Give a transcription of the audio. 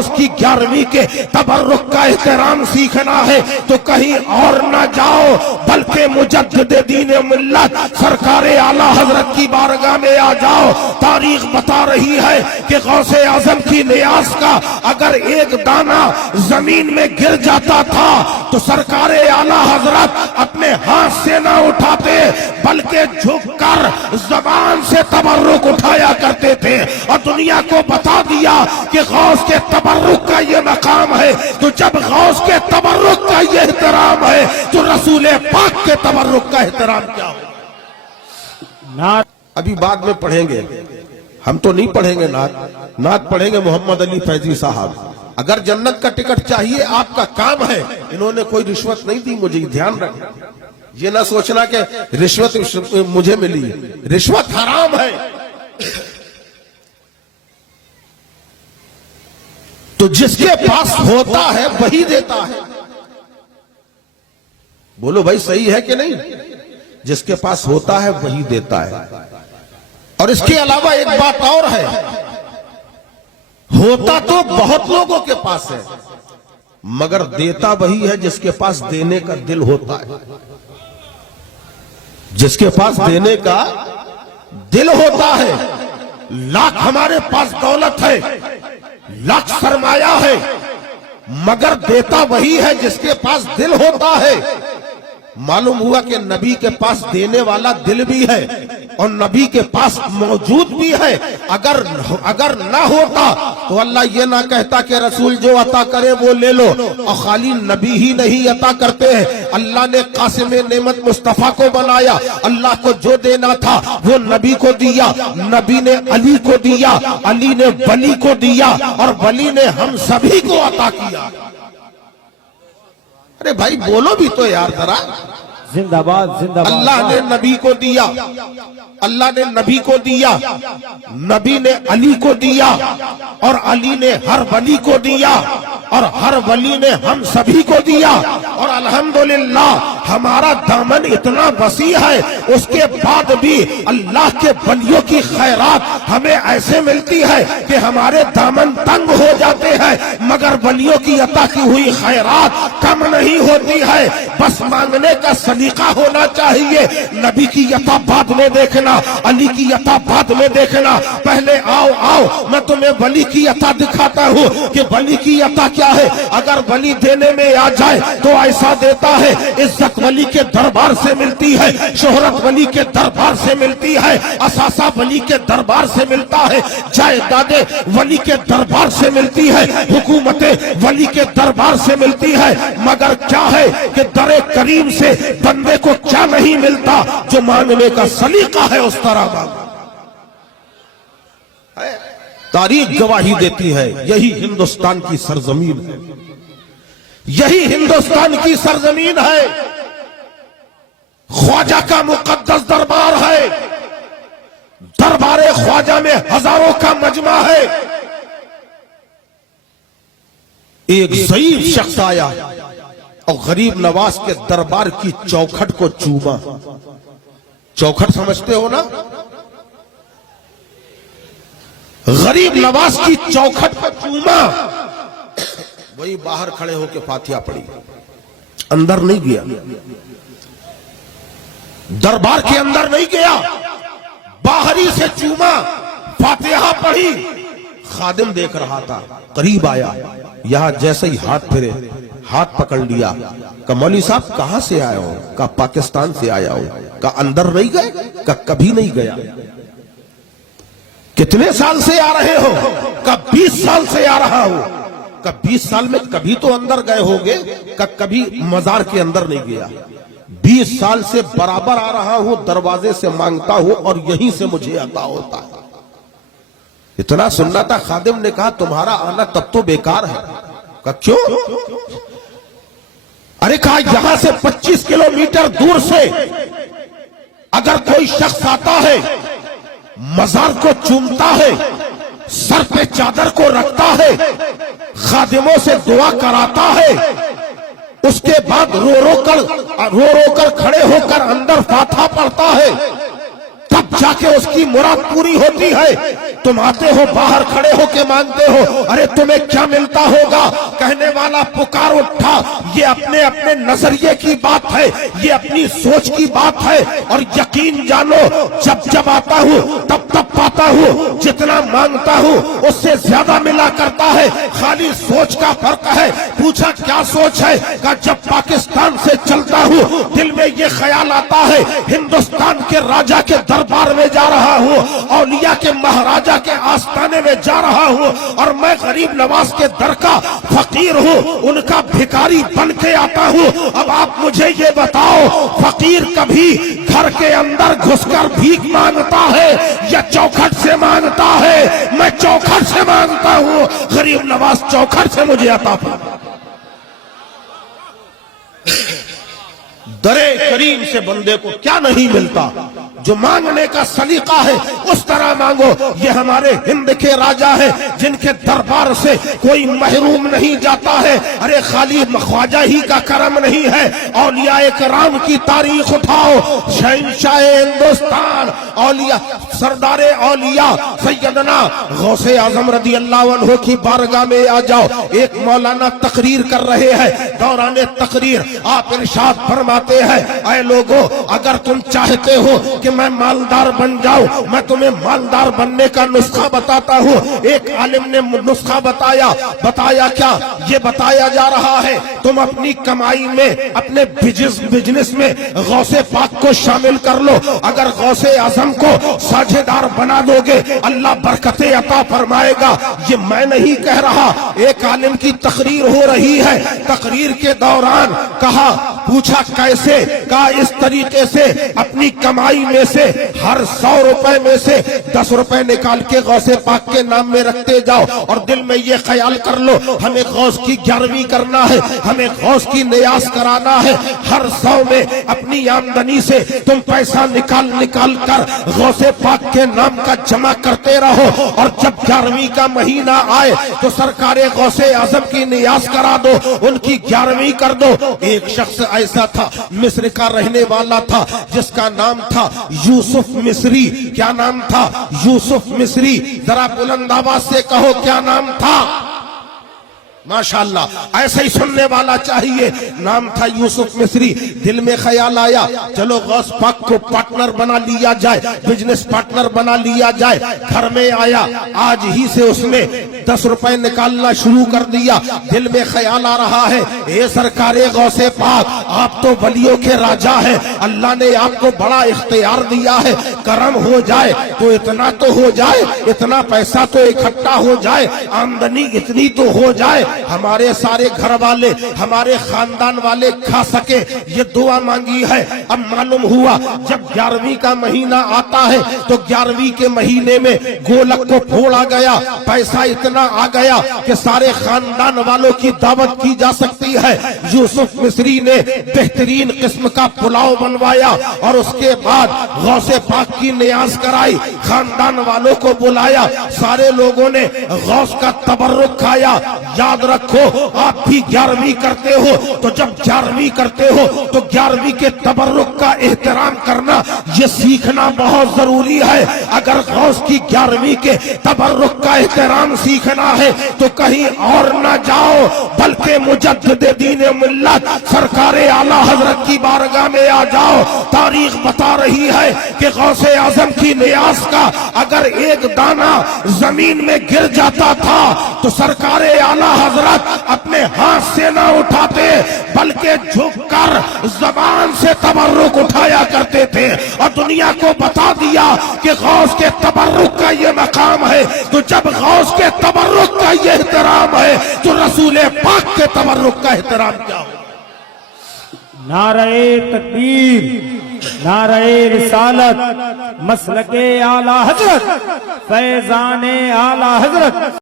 غوث کی 11ویں کے تبرک کا احترام سیکھنا ہے تو کہیں اور نہ جاؤ بلکہ مجدد دین ملت سرکار اعلیٰ حضرت کی بارگاہ میں آ جاؤ۔ تاریخ بتا رہی ہے کہ غوث اعظم کی نیاز کا اگر ایک دانہ زمین میں گر جاتا تھا تو سرکار اعلیٰ حضرت اپنے ہاتھ سے نہ اٹھاتے بلکہ جھک کر زبان سے تبرک اٹھایا کرتے تھے، اور دنیا کو بتا دیا کہ غوث کے تبرک کا یہ مقام ہے۔ تو جب غوث کے تبرک کا یہ احترام ہے تو رسول پاک کے تبرک کا احترام کیا ہو؟ ابھی بعد میں پڑھیں گے، ہم تو نہیں پڑھیں گے نعت پڑھیں گے محمد علی فیضی صاحب۔ اگر جنت کا ٹکٹ چاہیے آپ کا کام ہے، انہوں نے کوئی رشوت نہیں دی، مجھے دھیان رکھنا، یہ نہ سوچنا کہ رشوت مجھے ملی، رشوت حرام ہے۔ تو جس کے پاس ہوتا ہے وہی دیتا ہے، بولو بھائی صحیح ہے کہ نہیں؟ جس کے پاس ہوتا ہے وہی دیتا ہے۔ اور اس کے علاوہ ایک بات اور ہے، ہوتا تو بہت لوگوں کے پاس ہے مگر دیتا وہی ہے جس کے پاس دینے کا دل ہوتا ہے۔ جس کے پاس دینے کا دل ہوتا ہے، لاکھ ہمارے پاس دولت ہے، لاکھ سرمایہ ہے، مگر دیتا وہی ہے جس کے پاس دل ہوتا ہے۔ معلوم ہوا کہ نبی کے پاس دینے والا دل بھی ہے اور نبی کے پاس موجود بھی ہے۔ اگر نہ ہوتا تو اللہ یہ نہ کہتا کہ رسول جو عطا کرے وہ لے لو، اور خالی نبی ہی نہیں عطا کرتے ہیں، اللہ نے قاسم نعمت مصطفیٰ کو بنایا، اللہ کو جو دینا تھا وہ نبی کو دیا، نبی نے علی کو دیا، علی نے ولی کو دیا، اور ولی نے ہم سبھی کو عطا کیا۔ ارے بھائی بولو بھی تو یار ذرا، زندہ باد زندہ باد۔ اللہ نے نبی کو دیا، اللہ نے نبی کو دیا، نبی نے علی کو دیا، اور علی نے ہر ولی کو دیا، اور ہر ولی نے ہم سبھی کو دیا۔ اور الحمدللہ ہمارا دامن اتنا وسیع ہے، اس کے بعد بھی اللہ کے ولیوں کی خیرات ہمیں ایسے ملتی ہے کہ ہمارے دامن تنگ ہو جاتے ہیں، مگر ولیوں کی عطا کی ہوئی خیرات کم نہیں ہوتی ہے۔ بس مانگنے کا سلیقہ ہونا چاہیے۔ نبی کی عطا بعد میں دیکھنا، علی کی عطا بعد میں دیکھنا، پہلے آؤ میں تمہیں ولی کی عطا دکھاتا ہوں کہ ولی کی عطا کیا ہے۔ اگر ولی دینے میں آ جائے تو ایسا دیتا ہے، عزت ولی کے دربار سے ملتی ہے، شہرت ولی کے دربار سے ملتی ہے، اثاثہ ولی کے دربار سے ملتا ہے، جائیداد ولی کے دربار سے ملتی ہے، حکومت ولی کے دربار سے ملتی ہے، مگر کیا ہے کہ در کریم سے بندے کو کیا نہیں ملتا؟ جو مانگنے کا سلیقہ ہے اس طرح مانگا۔ تاریخ گواہی دیتی ہے، یہی ہندوستان کی سرزمین ہے، یہی ہندوستان کی سرزمین ہے، خواجہ کا مقدس دربار ہے، دربار خواجہ میں ہزاروں کا مجمع ہے۔ ایک ضعیف شخص آیا اور غریب نواز کے دربار کی چوکھٹ کو چوما۔ چوکھٹ سمجھتے ہو نا؟ غریب نواز کی چوکھٹ کو چوما، وہی باہر کھڑے ہو کے فاتحہ پڑھی، اندر نہیں گیا، دربار کے اندر نہیں گیا، باہر ہی سے چوما، فاتحہ پڑھی۔ خادم دیکھ رہا تھا، قریب آیا، یہاں جیسے ہی ہاتھ پھرے، ہاتھ پکڑ لیا، کہا مولوی صاحب کہاں سے آئے ہو؟ کہا پاکستان سے آیا ہوں۔ کہا اندر نہیں گئے؟ کہا کبھی نہیں گیا۔ کتنے سال سے آ رہے ہو؟ کہا 20 سال سے آ رہا ہوں۔ کہا 20 سال میں کبھی تو اندر گئے ہوگے؟ کہا کبھی مزار کے اندر نہیں گیا۔ 20 سال سے برابر آ رہا ہوں، دروازے سے مانگتا ہوں اور یہیں سے مجھے عطا ہوتا ہے۔ اتنا سننا تھا، خادم نے کہا تمہارا آنا تب تو بیکار ہے۔ کہا کیوں؟ ارے کہا یہاں سے 25 کلومیٹر دور سے اگر کوئی شخص آتا ہے، مزار کو چومتا ہے، سر پہ چادر کو رکھتا ہے، خادموں سے دعا کراتا ہے، اس کے بعد رو رو کر کھڑے ہو کر اندر فاتحہ پڑھتا ہے، تب तब जाके उसकी मुराद पूरी होती है। तुम आते हो बाहर खड़े हो के मांगते हो, अरे तुम्हें क्या मिलता होगा? कहने वाला पुकार उठा, ये अपने अपने नजरिए की बात है, ये अपनी सोच की बात है। और यकीन जानो, जब जब आता हूँ तब तब पाता हूँ, जितना मांगता हूँ उससे ज्यादा मिला करता है। खाली सोच का फर्क है। पूछा क्या सोच है? कहा जब पाकिस्तान से चलता हूँ दिल में ये ख्याल आता है हिंदुस्तान के राजा के दरबार में जा रहा हूँ, औलिया के महाराजा के आस्थाने में जा रहा हूँ, और मैं गरीब नवाज के दर का फकीर हूँ, उनका भिखारी बन के आता हूँ। अब आप मुझे ये बताओ, फकीर कभी घर के अंदर घुसकर भीख मांगता है या चौखट से मांगता है? मैं चौखट से मांगता हूँ, गरीब नवाज चौखट से मुझे अता फरमा। दरे करीम से बंदे को क्या नहीं मिलता? जो मांगने का सलीका है उस तरह मांगो। ये हमारे हिंद के राजा है जिनके दरबार से कोई महरूम नहीं जाता है। अरे खाली ख्वाजा ही का करम नहीं है, औलिया कराम की तारीख उठाओ। शहंशाह हिंदुस्तान औलिया सरदार औलिया सैयदना गौसे आजम रदी अल्लाह अन्हु की बारगाह में आ जाओ। एक मौलाना तकरीर कर रहे हैं, दौरान तकरीर आप इरशाद फरमाते हैं, ऐ लोगों अगर तुम चाहते हो कि मैं मालदार बन जाऊं, मैं तुम्हें मालदार बनने का नुस्खा बताता हूँ। एक आलिम ने नुस्खा बताया क्या? ये बताया जा रहा है तुम अपनी कमाई में, अपने बिजनेस में गौसे पाक को शामिल कर लो। अगर गौसे आजम को साझेदार बना दोगे अल्लाह बरकतें अता फरमाएगा। ये मैं नहीं कह रहा, एक आलिम की तकरीर हो रही है। तकरीर के दौरान कहा, पूछा कैसे? कहा इस तरीके से अपनी कमाई में से हर 100 रुपए में से 10 रुपए निकाल के गौसे पाक के नाम में रखते जाओ, और दिल में ये ख्याल कर लो हमें गौस की 11वीं करना है, हमें गौस की नियाज कराना है। हर 100 में अपनी आमदनी से तुम पैसा निकाल कर गौसे पाक के नाम का जमा करते रहो, और जब 11वीं का महीना आए तो सरकारे गौसे आजम की नियाज करा दो, उनकी 11वीं कर दो। एक शख्स ऐसा था, मिस्र का रहने वाला था, जिसका नाम था यूसुफ मिस्री। क्या नाम था? यूसुफ मिस्री। जरा बुलंद आवाज से कहो क्या नाम था? माशाअल्लाह, ऐसे ही सुनने वाला चाहिए। नाम था यूसुफ मिस्री। दिल में ख्याल आया चलो गौस पाक को पार्टनर बना लिया जाए, बिजनेस पार्टनर बना लिया जाए। घर में आया, आज ही से उसने 10 रुपए निकालना शुरू कर दिया। दिल में ख्याल आ रहा है, ए सरकारे गौसे पाक, आप तो वलियों के राजा हैं, अल्लाह ने आपको बड़ा इख्तियार दिया है, करम हो जाए तो इतना तो हो जाए, इतना पैसा तो इकट्ठा हो जाए, आमदनी इतनी तो हो जाए, हमारे सारे घर वाले, हमारे खानदान वाले खा सके। ये दुआ मांगी है। अब मालूम हुआ जब 11वीं का महीना आता है तो 11वीं के महीने में गोलक को फोड़ा गया, पैसा इतना आ गया कि सारे खानदान वालों की दावत की जा सकती है। यूसुफ मिस्री ने बेहतरीन किस्म का पुलाव बनवाया और उसके बाद गौसे पाक की नियाज कराई, खानदान वालों को बुलाया, सारे लोगों ने गौस का तबर्रुक खाया। याद रखो आप भी 11वीं करते हो, तो जब 11वीं करते हो तो 11वीं के तबर्रुक का एहतराम करना ये सीखना बहुत जरूरी है। अगर गौस की 11वीं के तबर्रुक का एहतराम सीखना है तो कहीं और ना जाओ, बल्कि मुजद्दिद दीन मिल्लत सरकारे आला हजरत की बारगाह में आ जाओ। तारीख बता रही है कि गौसे आजम की नियाज का अगर एक दाना जमीन में गिर जाता था तो सरकारे आला हजरत अपने हाथ से ना उठाते बल्कि झुककर जबान से तबर्रुक उठाया करते थे, और दुनिया को बता दिया कि गौस के तबर्रुक का ये मकाम है। तो जब गौस के तबर्रुक का ये एहतराम है तो रसूल पाक के तबर्रुक का एहतराम क्या हो? नारे तकबीर, नारे रिसालत, मसलके आला हजरत, फैजाने आला हजरत।